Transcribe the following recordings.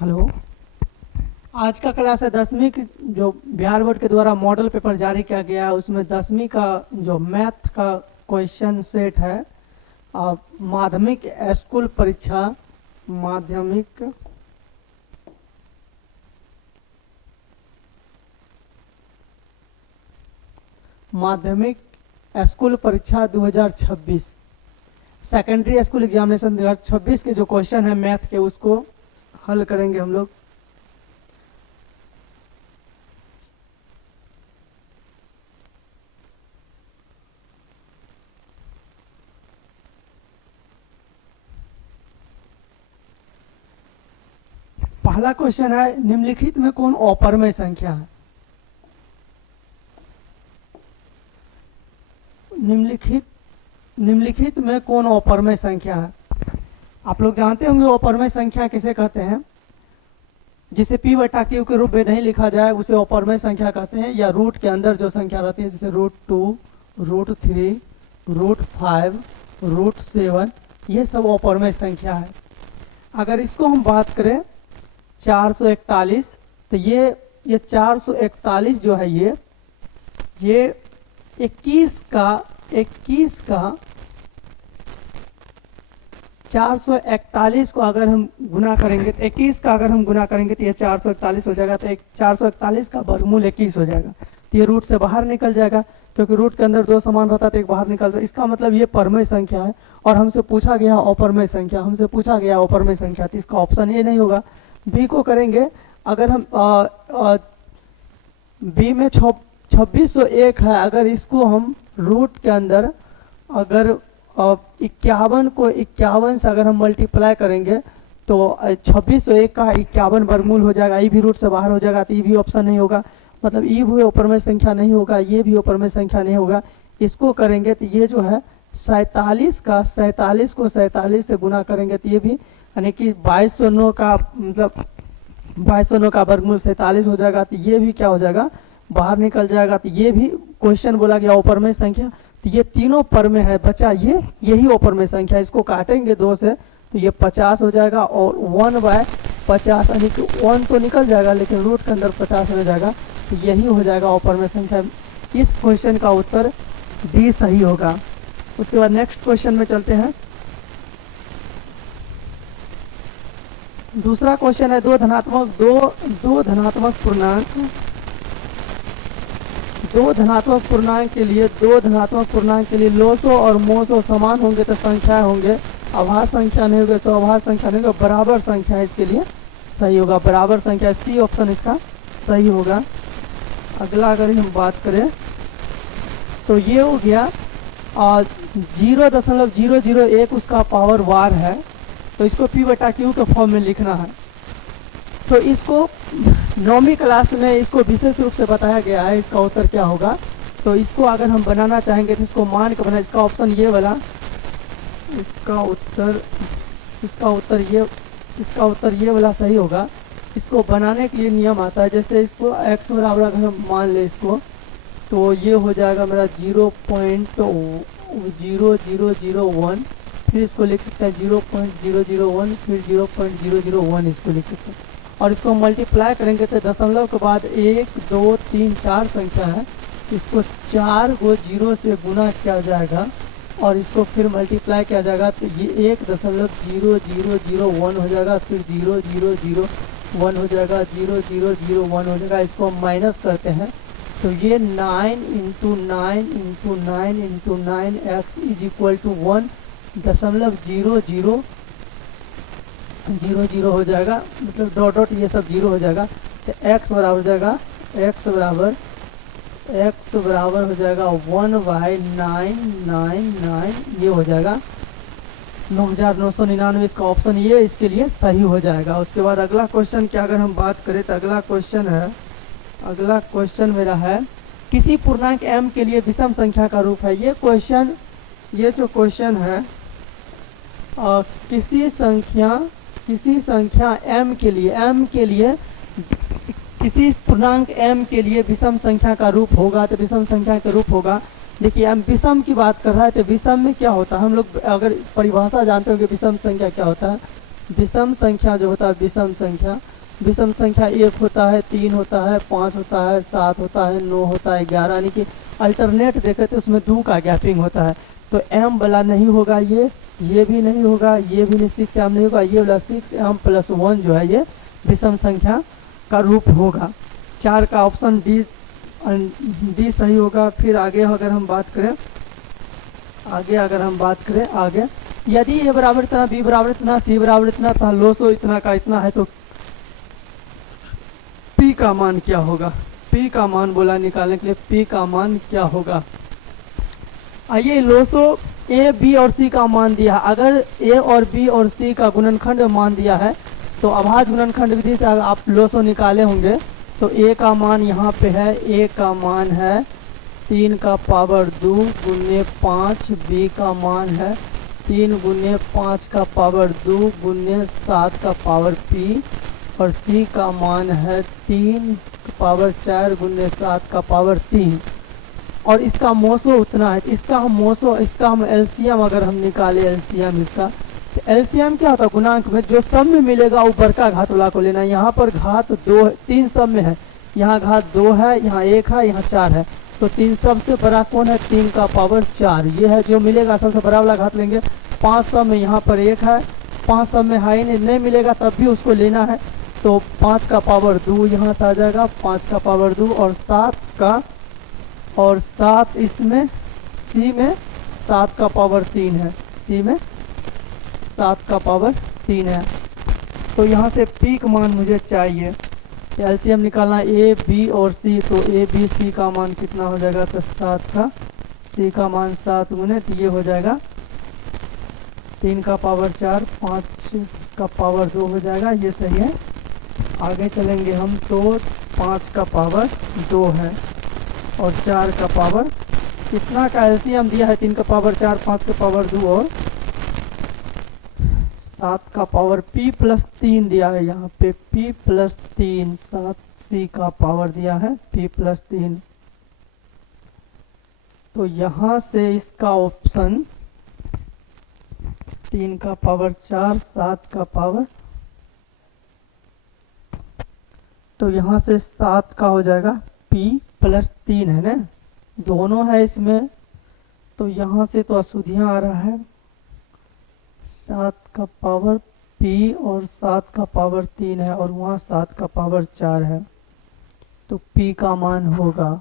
Hello. आज का class है 10वीं की, जो बिहार बोर्ड के द्वारा मॉडल पेपर जारी किया गया है उसमें 10वीं का जो मैथ का क्वेश्चन सेट है। माध्यमिक स्कूल परीक्षा माध्यमिक स्कूल परीक्षा 2026 सेकेंडरी स्कूल एग्जामिनेशन 2026 के जो क्वेश्चन है मैथ के उसको हल करेंगे हम लोग। पहला क्वेश्चन है, निम्नलिखित में कौन अपरमेय संख्या है? निम्नलिखित में कौन अपरमेय संख्या है? आप लोग जानते होंगे अपरमेय संख्या किसे कहते हैं। जिसे p बटा q के रूप में नहीं लिखा जाए उसे अपरमेय संख्या कहते हैं, या रूट के अंदर जो संख्या रहती है जैसे √2, √3, √5, √7, ये सब अपरमेय संख्या है। अगर इसको हम बात करें 441, तो ये 441 जो है ये 21 का 441 को अगर हम गुना करेंगे तो 21 का अगर हम गुना करेंगे तो ये 441 हो जाएगा। तो 441 का वर्गमूल 21 हो जाएगा। तो ये रूट से बाहर निकल जाएगा, क्योंकि रूट के अंदर दो समान रहता है तो एक बाहर निकल जाए। इसका मतलब ये परमेय संख्या है। और हमसे पूछा गया अपरमेय संख्या, तो इसका ऑप्शन ये नहीं होगा। बी को करेंगे, अगर हम बी में 2601 है, अगर इसको हम रूट के अंदर अगर 51 को 51 से अगर हम मल्टीप्लाई करेंगे तो 2601 का 51 वर्गमूल हो जाएगा। ई भी रूट से बाहर हो जाएगा, तो ई भी ऑप्शन नहीं होगा। मतलब ई भी अपरमेय संख्या नहीं होगा, ये भी अपरमेय संख्या नहीं होगा। इसको करेंगे तो ये जो है 47 को 47 से गुना करेंगे तो ये भी, यानी कि 2209 का मतलब 2209 का वर्गमूल 47 हो जाएगा। तो ये भी क्या हो जाएगा, बाहर निकल जाएगा। तो ये भी क्वेश्चन बोला गया अपरमेय संख्या। तो ये तीनों परमेय है, बचा यही अपरमेय संख्या। इसको काटेंगे 2 से तो ये 50 हो जाएगा, और 1/50 यानी कि 1 तो निकल जाएगा लेकिन रूट के अंदर 50 हो जाएगा। तो यही हो जाएगा अपरमेय संख्या। इस क्वेश्चन का उत्तर डी सही होगा। उसके बाद नेक्स्ट क्वेश्चन में चलते हैं। दूसरा क्वेश्चन है, दो धनात्मक पूर्णांक के लिए लोसो और मोसो समान होंगे तो संख्याएं होंगे, अभाज्य संख्या नहीं होगी, सो अभाज्य संख्या नहीं होगी, बराबर संख्या इसके लिए सही होगा। बराबर संख्या सी ऑप्शन इसका सही होगा। अगला अगर हम बात करें तो ये हो गया 0.001 उसका पावर वार है, तो इसको p बटा q के फॉर्म में लिखना है। तो इसको 9वीं क्लास में इसको विशेष रूप से बताया गया है। इसका उत्तर क्या होगा, तो इसको अगर हम बनाना चाहेंगे तो इसको मान के बना, इसका ऑप्शन ये वाला, इसका उत्तर ये वाला सही होगा। इसको बनाने के लिए नियम आता है, जैसे इसको x बराबर अगर हम मान ले इसको, तो ये हो जाएगा मेरा 0.0001, फिर इसको लिख सकते हैं 0.001, फिर 0.001 इसको लिख सकते हैं। और इसको मल्टीप्लाई करेंगे तो दशमलव के बाद 1 2 3 4 संख्या है, इसको 4 को 0 से गुना किया जाएगा और इसको फिर मल्टीप्लाई किया जाएगा, तो ये 1.0001 हो जाएगा, फिर 0001 हो जाएगा, 0001 हो जाएगा। इसको हम माइनस करते हैं तो ये 9 × 9 × 9 × 9 x इज इक्वल टू 1.0000 हो जाएगा, मतलब डॉट डॉट ये सब 0 हो जाएगा। तो x बराबर हो जाएगा, x बराबर हो जाएगा 1/999, ये हो जाएगा 9999। इसका ऑप्शन ये इसके लिए सही हो जाएगा। उसके बाद अगला क्वेश्चन की अगर हम बात करें तो अगला क्वेश्चन मेरा है, किसी पूर्णांक m के लिए विषम संख्या का रूप है। ये जो क्वेश्चन है किसी संख्या m के लिए किसी पूर्णांक m के लिए विषम संख्या का रूप होगा, तो विषम संख्या का रूप होगा। देखिए हम विषम की बात कर रहा है तो विषम में क्या होता है, हम लोग अगर परिभाषा जानते हो कि विषम संख्या क्या होता है। विषम संख्या जो होता है, विषम संख्या विषम संख्या 1 होता है, 3 होता है, 5 होता है, 7 होता है, 9 होता है, 11, यानी कि अल्टरनेट देखे तो उसमें 2 का गैपिंग होता है। तो m वाला नहीं होगा, ये भी नहीं होगा, ये भी नहीं, 6m नहीं होगा, ये वाला 6m+1 जो है ये विषम संख्या का रूप होगा। 4 का ऑप्शन डी सही होगा। फिर आगे अगर हम बात करें, आगे यदि ए बराबर इतना, बी बराबर इतना, सी बराबर इतना था, लोसो इतना का इतना है, तो पी का मान क्या होगा? पी का मान बोला निकालने के लिए, पी का मान क्या होगा? आइए, लोसो ए बी और सी का मान दिया है। अगर ए और बी और सी का गुणनखंड मान दिया है तो अभाज्य गुणनखंड विधि से अगर आप लोसो निकाले होंगे तो ए का मान यहाँ पे है, ए का मान है 3 का पावर 2 गुने 5, बी का मान है 3 गुने 5 का पावर 2 गुने 7 का पावर पी, और सी का मान है 3 पावर 4 गुने 7 का पावर 3, और इसका मोसो उतना है। इसका हम एलसीएम अगर हम निकाले, एलसीएम इसका, तो एलसीएम क्या होता है? गुणांक में जो सब में मिलेगा वो बड़का घात वाला को लेना है। यहाँ पर घात 3 सब में है, यहाँ घात 2 है, यहाँ 1 है, यहाँ 4 है, तो 3 सबसे बड़ा कौन है? 3 का पावर 4, ये है जो मिलेगा, सबसे बड़ा वाला घात लेंगे। 5 सब में यहाँ पर 1 है, 5 सब में हाई नहीं मिलेगा तब भी उसको लेना है, तो 5 का पावर 2 यहाँ से आ जाएगा, 5 का पावर 2 और 7 इसमें, सी में 7 का पावर 3 है, सी में 7 का पावर 3 है। तो यहाँ से पी का मान मुझे चाहिए, एलसीएम निकालना है ए बी और सी, तो ए बी सी का मान कितना हो जाएगा? तो 7 का, सी का मान 7 गुने, तो ये हो जाएगा 3 का पावर 4, 5 का पावर 2 हो जाएगा, ये सही है। आगे चलेंगे हम, तो 5 का पावर 2 है और 4 का पावर कितना का एलसीएम दिया है? 3 का पावर 4, 5 का पावर 2 और 7 का पावर p+3 दिया है, यहाँ पे p+3, 7 सी का पावर दिया है p+3। तो यहाँ से इसका ऑप्शन 3 का पावर 4, 7 का पावर, तो यहाँ से 7 का हो जाएगा p+3 है ना, दोनों है इसमें, तो यहाँ से तो अशुद्धियाँ आ रहा है। 7 का पावर p और 7 का पावर 3 है और वहाँ 7 का पावर 4 है, तो p का मान होगा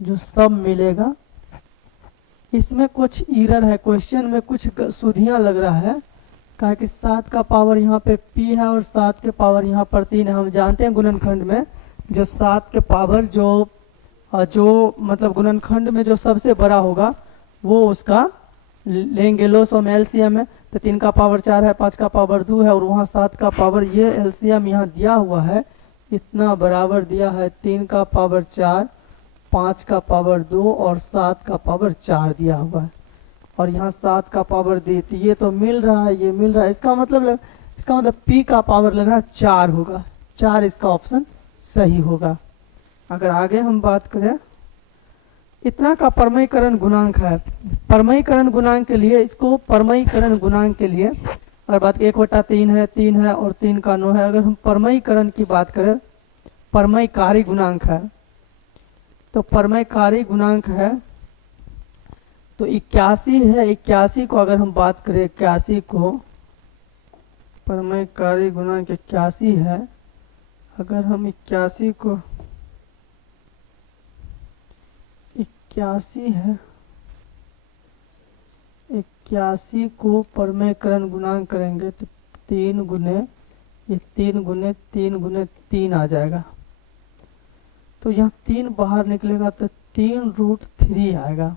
जो सब मिलेगा। इसमें कुछ एरर है, क्वेश्चन में कुछ अशुद्धियाँ लग रहा है, कहा कि 7 का पावर यहाँ पे p है और 7 के पावर यहाँ पर 3 है। हम जानते हैं गुणनखंड में जो 7 के पावर जो मतलब गुणनखंड में जो सबसे बड़ा होगा वो उसका लेंगे, लोसो में एलसीएम है, तो 3 का पावर 4 है, 5 का पावर 2 है और वहाँ 7 का पावर, ये एलसीएम यहाँ दिया हुआ है, इतना बराबर दिया है, 3 का पावर 4, 5 का पावर 2 और 7 का पावर 4 दिया हुआ है, और यहाँ 7 का पावर दी, तो ये तो मिल रहा है, ये मिल रहा है। इसका मतलब p का पावर लग रहा है 4 होगा, 4 इसका ऑप्शन सही होगा। अगर आगे हम बात करें, इतना का परमयीकरण गुणांक है। परमयीकरण गुणांक के लिए, इसको परमयीकरण गुणांक के लिए अगर बात 1/3 है, 3 है और 3 का 9 है। अगर हम परमयीकरण की बात करें, परमयकारी गुणांक है, तो परमयकारी गुणांक है तो 81 है। 81 को अगर हम बात करें, 81 को परमयकारी गुणांक 81 है। अगर हम 81 को 81 है, 81 को परमयीकरण गुणांक करेंगे तो 3 गुने, ये 3 गुने 3 गुने 3 आ जाएगा, तो यहाँ 3 बाहर निकलेगा तो 3√3 आएगा,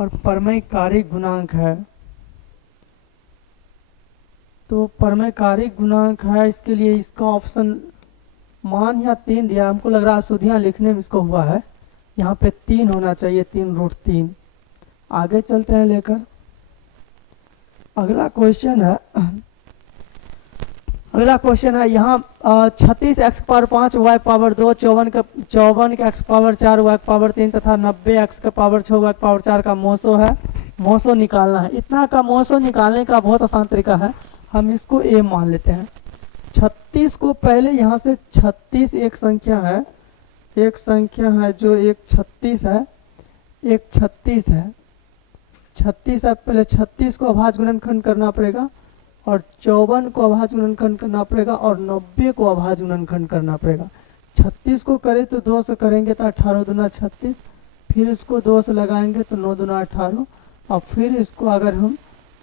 और परमयकारी गुणांक है, तो परमयकारी गुणांक है, इसके लिए इसका ऑप्शन मान यहाँ 3 दिया, हमको लग रहा है अशुद्धियाँ लिखने में इसको हुआ है, यहाँ पे 3 होना चाहिए, 3√3। आगे चलते हैं लेकर, अगला क्वेश्चन है, यहाँ 36x पावर 5 y पावर 2, 54 के x पावर 4 y पावर 3 तथा 90x के पावर 6 y पावर 4 का मोसो है। मोसो निकालना है। इतना का मोसो निकालने का बहुत आसान तरीका है, हम इसको a मान लेते हैं। 36 को पहले यहाँ से 36 एक संख्या है जो एक 36 है, एक 36 है, 36 है। पहले 36 को अभाज्य गुणनखंड करना पड़ेगा और 54 को अभाज्य गुणनखंड करना पड़ेगा और 90 को अभाज्य गुणनखंड करना पड़ेगा। 36 को करें तो 2 से करेंगे तो 18 दूना 36, फिर इसको 2 से लगाएंगे तो 9 दूना 18 और फिर इसको अगर हम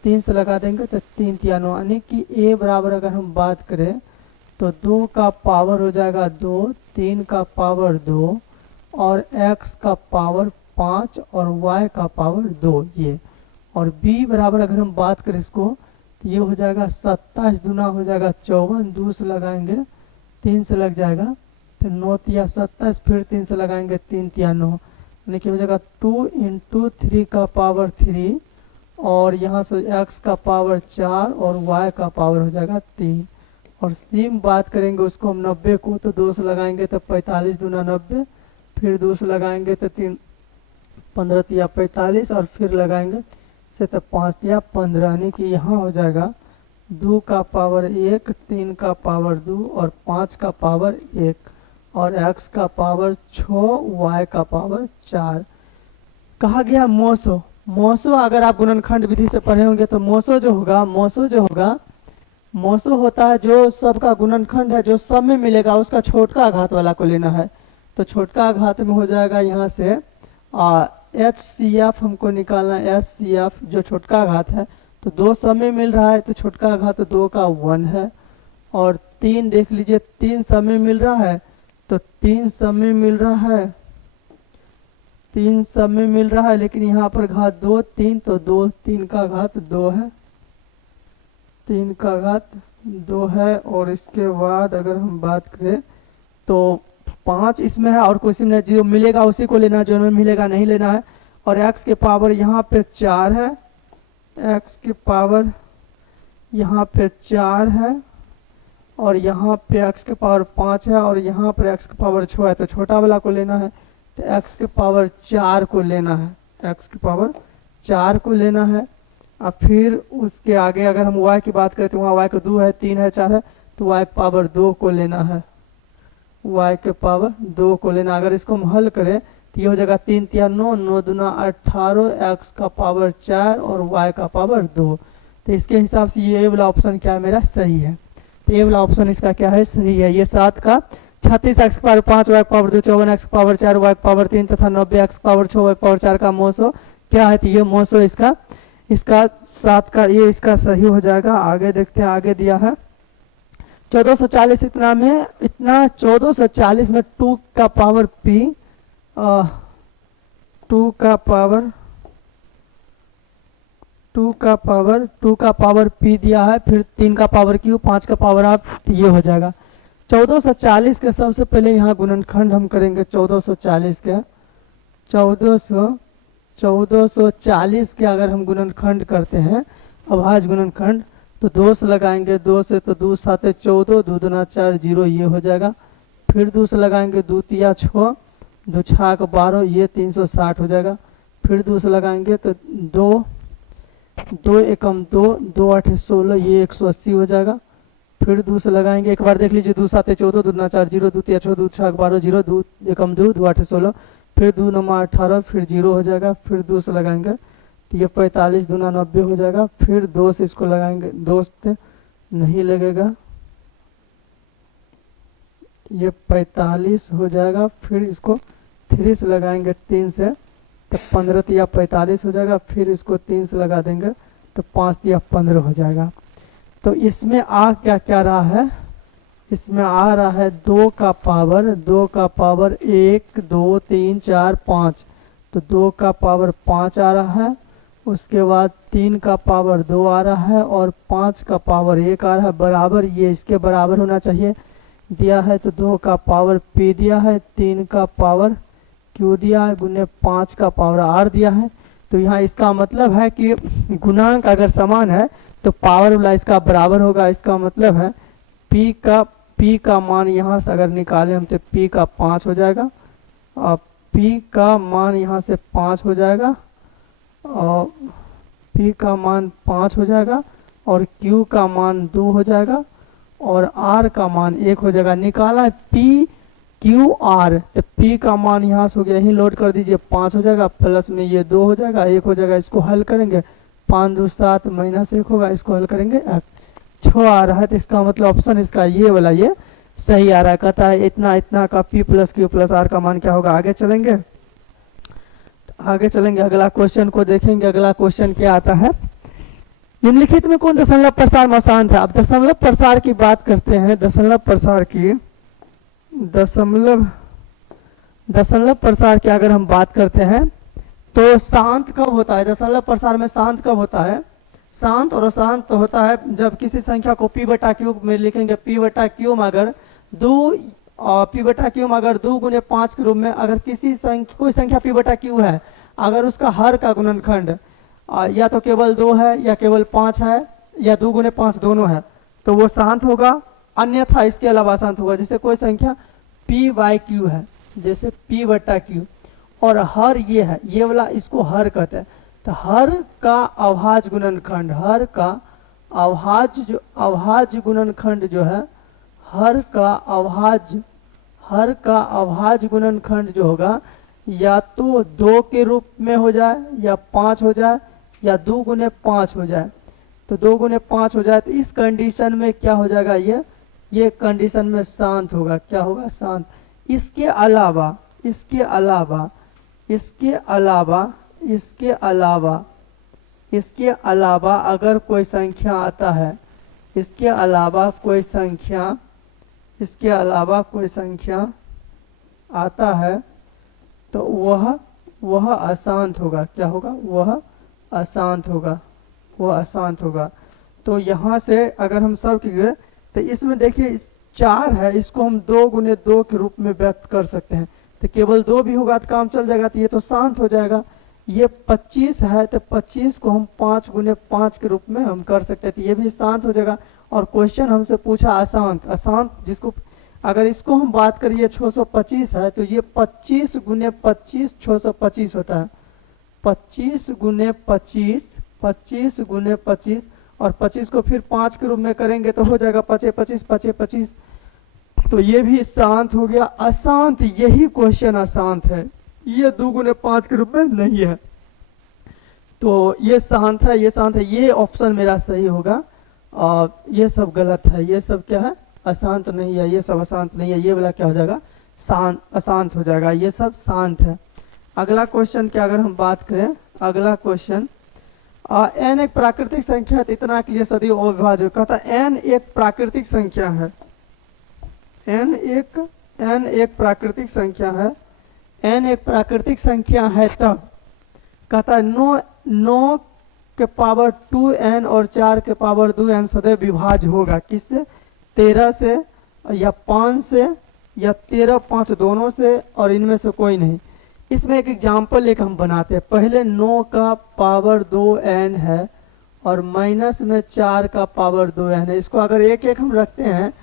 3 से लगा देंगे तो 3 तिया 9, यानी कि a बराबर अगर हम बात करें तो 2 का पावर हो जाएगा 2, 3 का पावर 2 और x का पावर 5 और y का पावर 2 ये। और b बराबर अगर हम बात करें इसको तो ये हो जाएगा 27 दूना हो जाएगा 54, 2 से लगाएंगे 3 से लग जाएगा तो 9 तिया 27, फिर 3 से लगाएंगे 3 तिया 9, यानी कि हो जाएगा 2 इंटू 3 का पावर 3 और यहाँ से x का पावर 4 और y का पावर हो जाएगा 3। और c में बात करेंगे उसको हम 90 को तो 2 से लगाएंगे तो 45 दूना 90, फिर 2 से लगाएंगे तो 3 15 तिया 45 और फिर लगाएंगे से तो 5 तिया 15, यानी कि यहाँ हो जाएगा 2 का पावर 1, 3 का पावर 2 और 5 का पावर 1 और x का पावर 6, y का पावर 4। कहा गया मोसो। मोसो अगर आप गुणनखंड विधि से पढ़े होंगे तो मोसो जो होगा मोसो होता है जो सबका गुणनखंड है, जो सब में मिलेगा उसका छोटका घात वाला को लेना है। तो छोटका घात में हो जाएगा यहाँ से HCF हमको निकालना है, HCF जो छोटका घात है तो 2 सब में मिल रहा है तो छोटका घात 2 का 1 है और 3 देख लीजिए 3 सब में मिल रहा है तो 3 सब में मिल रहा है, 3 सब में मिल रहा है, लेकिन यहाँ पर घात 2 3 तो 2 3 का घात 2 है, 3 का घात 2 है। और इसके बाद अगर हम बात करें तो 5 इसमें है और कुछ में जो मिलेगा उसी को लेना है, जो में मिलेगा नहीं लेना है। और x के पावर यहाँ पे 4 है, x के पावर यहाँ पे 4 है और यहाँ पे x के पावर 5 है और यहाँ पर x के पावर 6 है, तो छोटा वाला को लेना है तो x के पावर 4 को लेना है, x के पावर 4 को लेना है। अब फिर उसके आगे अगर हम y की बात करें तो वहाँ y को 2 है, 3 है, 4 है तो y के पावर 2 को लेना है, y के पावर 2 को लेना। अगर इसको हम हल करें तो ये हो जाएगा 3 तिया 9, 9 दूना 18, x का पावर 4 और y का पावर 2। तो इसके हिसाब से ये वाला ऑप्शन क्या है मेरा सही है, तो ये वाला ऑप्शन इसका क्या है सही है। ये 7 का 36 x के पावर 5, y के पावर 2, 54 x के पावर 4, y के पावर 3 तथा 90 x के पावर 6, y के पावर 4 का मोसो क्या है, तो ये मोसो इसका 7 का ये इसका सही हो जाएगा। आगे देखते हैं, आगे दिया है 1440 इतना 1440 में 2 का पावर p 2 का पावर p दिया है, फिर 3 का पावर q, 5 का पावर आप, तो ये हो जाएगा 1440 के। सबसे पहले यहाँ गुणनखंड हम करेंगे 1440 के, 1440 के अगर हम गुणनखंड करते हैं अभाज्य गुणनखंड तो 2 से लगाएंगे, 2 से तो 2 7 14, 2 दूना 4 0 ये हो जाएगा। फिर 2 से लगाएंगे 2 तिया 6, 2 छाक 12 ये 360 हो जाएगा। फिर 2 से लगाएंगे तो 2 एकम 2, 2 8 16 ये 180 हो जाएगा। फिर 2 से लगाएंगे, एक बार देख लीजिए 2 7 14, 2 दूना 4 0, 2 तिया 6, 2 छाक 12 0, 2 एकम 2, 2 8 16, फिर 2 9 18 फिर 0 हो जाएगा। फिर 2 से लगाएंगे तो ये 45 दूना 90 हो जाएगा। फिर 2 से इसको लगाएंगे, 2 से नहीं लगेगा, ये 45 हो जाएगा। फिर इसको 3 से लगाएंगे 3 से तो 15 तिया 45 हो जाएगा। फिर इसको 3 से लगा देंगे तो 5 तिया 15 हो जाएगा। तो इसमें आ क्या क्या रहा है, इसमें आ रहा है 2 का पावर 1 2 3 4 5, तो 2 का पावर 5 आ रहा है। उसके बाद 3 का पावर 2 आ रहा है और 5 का पावर 1 आ रहा है, बराबर ये इसके बराबर होना चाहिए दिया है। तो 2 का पावर p दिया है, 3 का पावर q दिया है, गुने 5 का पावर r दिया है। तो यहाँ इसका मतलब है कि गुणांक अगर समान है तो पावर वाला इसका बराबर होगा। इसका मतलब है p का मान यहाँ से अगर निकालें हम तो p का 5 हो जाएगा और p का मान यहाँ से 5 हो जाएगा और p का मान 5 हो जाएगा और q का मान 2 हो जाएगा और आर का मान 1 हो जाएगा। निकाला है पी क्यू आर, तो पी का मान यहाँ से हो गया, यहीं लोड कर दीजिए, 5 हो जाएगा, प्लस में ये 2 हो जाएगा, 1 हो जाएगा। इसको हल करेंगे, 5 2 7 माइनस 1 होगा, इसको हल करेंगे 6 आ रहा है। तो इसका मतलब ऑप्शन इसका ये वाला ये सही आ रहा है। कहता है इतना इतना का P plus Q plus R का मान क्या होगा। आगे चलेंगे, आगे चलेंगे, अगला क्वेश्चन को देखेंगे। अगला क्वेश्चन क्या आता है, निम्नलिखित में कौन दशमलव प्रसार में अशांत है। अब दशमलव प्रसार की बात करते हैं, दशमलव प्रसार की, दशमलव प्रसार की अगर हम बात करते हैं तो शांत कब होता है, दशमलव प्रसार में शांत कब होता है। शांत और अशांत तो होता है जब किसी संख्या को p बटा क्यू में लिखेंगे, p बटा क्यू में अगर 2 गुने 5 के रूप में अगर किसी संख्या, कोई संख्या p बटा क्यू है, अगर उसका हर का गुणनखंड या तो केवल 2 है या केवल 5 है या 2 गुने 5 दोनों है, तो वो शांत होगा। अन्यथा इसके अलावा शांत होगा। जैसे कोई संख्या p बाई क्यू है, जैसे p बटा क्यू, और हर ये है, ये वाला इसको हर कहते हैं। तो हर का अभाज्य गुणनखंड, हर का अभाज्य गुणनखंड जो है, हर का अभाज्य गुणनखंड जो होगा या तो 2 के रूप में हो जाए या 5 हो जाए या 2 गुने 5 हो जाए। तो 2 गुने 5 हो जाए तो इस कंडीशन में क्या हो जाएगा, ये कंडीशन में शांत होगा। क्या होगा, शांत। इसके अलावा अगर कोई संख्या आता है, इसके अलावा कोई संख्या आता है तो वह अशांत होगा। क्या होगा, वह अशांत होगा। तो यहाँ से अगर हम सब की तो इसमें देखिए इस 4 है, इसको हम 2 गुने 2 के रूप में व्यक्त कर सकते हैं। तो केवल 2 भी होगा तो काम चल जाएगा, तो ये तो शांत हो जाएगा। ये 25 है तो 25 को हम 5 गुने 5 के रूप में हम कर सकते हैं, तो ये भी शांत हो जाएगा। और क्वेश्चन हमसे पूछा अशांत, जिसको अगर इसको हम बात करिए 625 है, तो ये 25 गुने 25 625 होता है। 25 गुने 25 और 25 को फिर 5 के रूप में करेंगे तो हो जाएगा 25। तो ये भी शांत हो गया। अशांत, यही क्वेश्चन अशांत है, ये 2 गुने 5 के रूप में नहीं है। तो ये शांत है, ये ऑप्शन मेरा सही होगा। और ये सब गलत है, ये सब क्या है, अशांत नहीं है, ये सब अशांत नहीं है। ये वाला क्या हो जाएगा, अशांत हो जाएगा। ये सब शांत है। अगला क्वेश्चन की अगर हम बात करें, अगला क्वेश्चन, n एक प्राकृतिक संख्या है, इतना के लिए सदैव अविभाज्य। कहता है n एक प्राकृतिक संख्या है, n एक प्राकृतिक संख्या है, तब कहता है 9 के पावर 2n और 4 के पावर 2n सदैव विभाज्य होगा। किससे, 13 से या 5 से या 13 5 दोनों से, और इनमें से कोई नहीं। इसमें एक एग्जाम्पल एक हम बनाते हैं। पहले 9 का पावर 2n है और माइनस में 4 का पावर 2n है। इसको अगर एक एक हम रखते हैं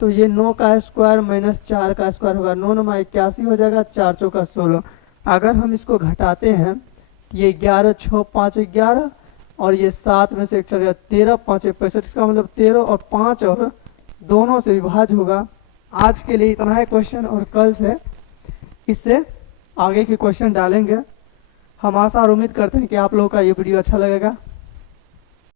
तो ये 9 का स्क्वायर माइनस 4 का स्क्वायर होगा, 9 9 81 हो जाएगा, 4 चौका 16। अगर हम इसको घटाते हैं तो ये 11 6 5 11 और ये 7 में से 1 चल गया, 13 5 65। इसका मतलब 13 और 5 और दोनों से विभाज्य होगा। आज के लिए इतना है क्वेश्चन, और कल से इससे आगे के क्वेश्चन डालेंगे। हम आशा और उम्मीद करते हैं कि आप लोगों का ये वीडियो अच्छा लगेगा।